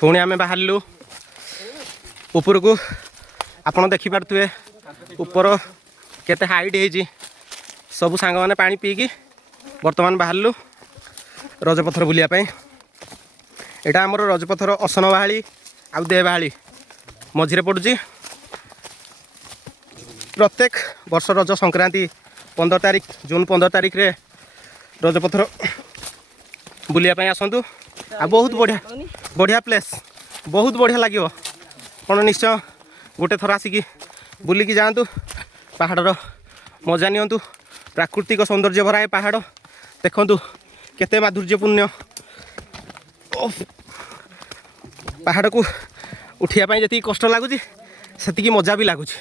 पुणी आम बाहरलु ऊपर को आपड़ देखिपे ऊपर केते हाइट है सब सांग मैंने पानी पीकी बर्तमान बाहरलु रजपथर बुलियाप यहाँ आमर रजपथर असन बाहाली आउ दे बाहाली मझे पड़ुची प्रत्येक वर्ष रज संक्रांति 15 तारिख जून 15 तारिख रे रजपथर बुलियाप आसतु आ बहुत बढ़िया बढ़िया प्लेस बहुत बढ़िया लगे कौन निश्चय गोटे थर आसिकी बुलिकी जातु पहाड़र मजा नियंतु प्राकृतिक सौंदर्य भरा पहाड़ देखु केते माधुर्यपूर्ण पहाड़ को उठापी जी कष्ट लगुच से मजा भी लगुच